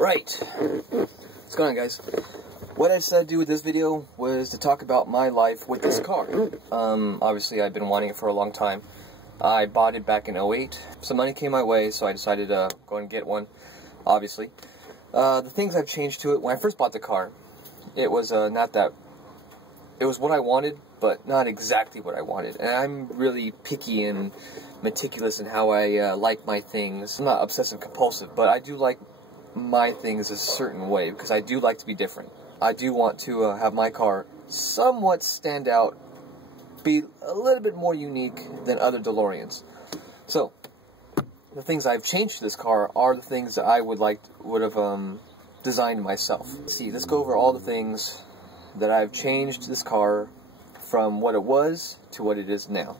Right. What's going on, guys? What I decided to do with this video was to talk about my life with this car. Obviously, I've been wanting it for a long time. I bought it back in 08. Some money came my way, so I decided to go and get one, obviously. The things I've changed to it, when I first bought the car, it was not that... It was what I wanted, but not exactly what I wanted. And I'm really picky and meticulous in how I like my things. I'm not obsessive compulsive, but I do like my things a certain way, because I do like to be different. I do want to have my car somewhat stand out, be a little bit more unique than other DeLoreans. So, the things I've changed to this car are the things that I would have designed myself. Let's go over all the things that I've changed this car from what it was to what it is now.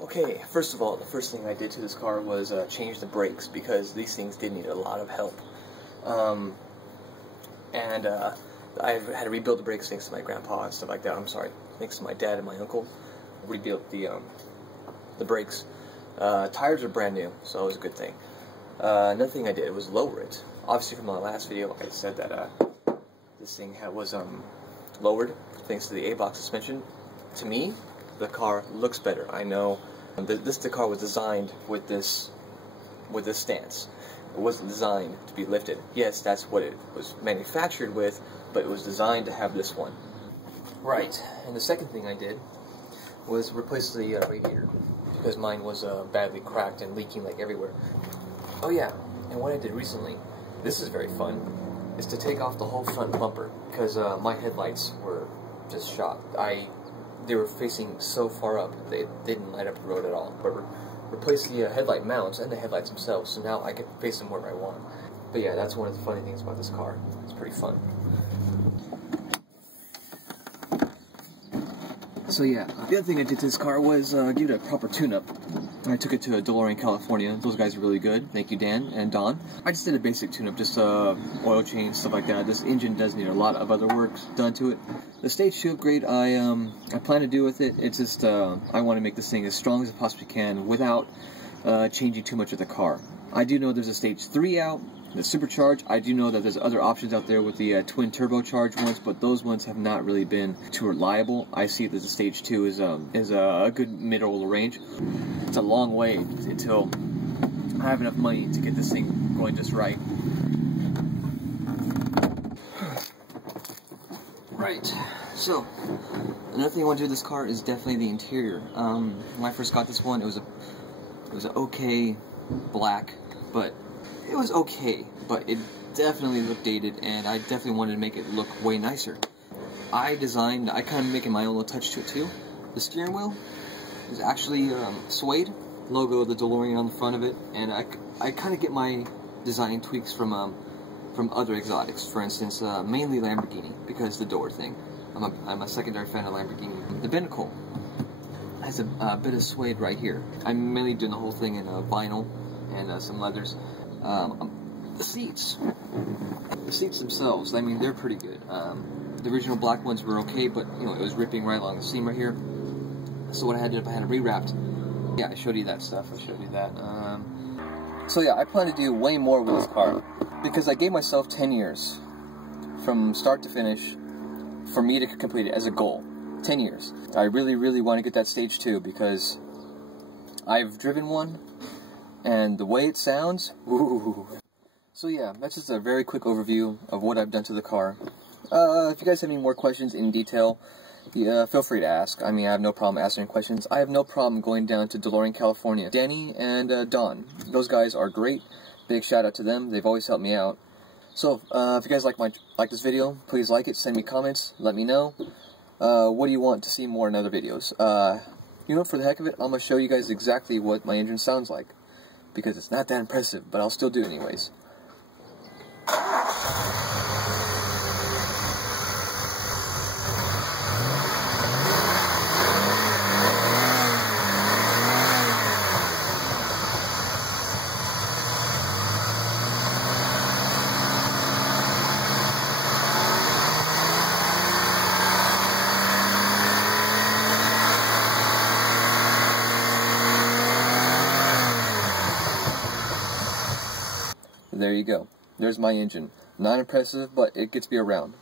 Okay, first of all, the first thing I did to this car was change the brakes, because these things did need a lot of help. I had to rebuild the brakes thanks to my grandpa and stuff like that. I'm sorry, thanks to my dad and my uncle. Rebuilt the brakes. Tires are brand new, so it was a good thing. Another thing I did was lower it. Obviously, from my last video, I said that this thing was lowered thanks to the A-block suspension. To me, the car looks better. I know the car was designed with this stance. It wasn't designed to be lifted. Yes, that's what it was manufactured with, but it was designed to have this one. Right, and the second thing I did was replace the radiator, because mine was badly cracked and leaking like everywhere. Oh yeah, and what I did recently, this is very fun, is to take off the whole front bumper, because my headlights were just shot. They were facing so far up, they didn't light up the road at all. But replace the headlight mounts and the headlights themselves, so now I can face them wherever I want. But yeah, that's one of the funny things about this car. It's pretty fun. So yeah, the other thing I did to this car was give it a proper tune-up. I took it to a DeLorean, California. Those guys are really good. Thank you, Dan and Don. I just did a basic tune-up, just oil change, stuff like that. This engine does need a lot of other work done to it. The Stage 2 upgrade I plan to do with it. It's just I want to make this thing as strong as I possibly can without changing too much of the car. I do know there's a Stage 3 out, the supercharged. I do know that there's other options out there with the twin turbocharged ones, but those ones have not really been too reliable. I see that the Stage 2 is a good middle range. It's a long way until I have enough money to get this thing going just right. Right. So, another thing I want to do with this car is definitely the interior. When I first got this one, it was an okay black, but it was okay, but it definitely looked dated, and I definitely wanted to make it look way nicer. I kind of making my own little touch to it too. The steering wheel is actually suede, logo of the DeLorean on the front of it, and I kind of get my design tweaks from other exotics. For instance, mainly Lamborghini, because the door thing. I'm a secondary fan of Lamborghini. The binnacle has a bit of suede right here. I'm mainly doing the whole thing in vinyl and some leathers. The seats themselves, I mean, they're pretty good. The original black ones were okay, but you know, it was ripping right along the seam right here. So what I had to do, I had it rewrapped. Yeah, I showed you that stuff. I showed you that. So yeah, I plan to do way more with this car, because I gave myself 10 years from start to finish for me to complete it as a goal. 10 years. I really, really want to get that Stage 2, because I've driven one, and the way it sounds, ooh. So yeah, that's just a very quick overview of what I've done to the car. If you guys have any more questions in detail, feel free to ask. I mean, I have no problem answering questions. I have no problem going down to DeLorean, California. Danny and Don, those guys are great. Big shout out to them. They've always helped me out. So, if you guys like this video, please like it, send me comments, let me know. What do you want to see more in other videos? You know, for the heck of it, I'm going to show you guys exactly what my engine sounds like, because it's not that impressive, but I'll still do it anyways. There you go. there's my engine. Not impressive, but it gets me around.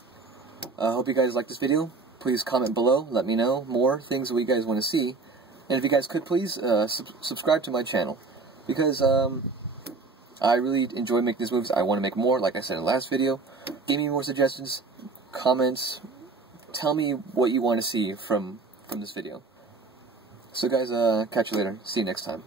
I hope you guys like this video. Please comment below, let me know more things that you guys want to see. And if you guys could please subscribe to my channel, because I really enjoy making these movies. I want to make more, like I said in the last video. Give me more suggestions, comments, tell me what you want to see from this video. So guys, catch you later. See you next time.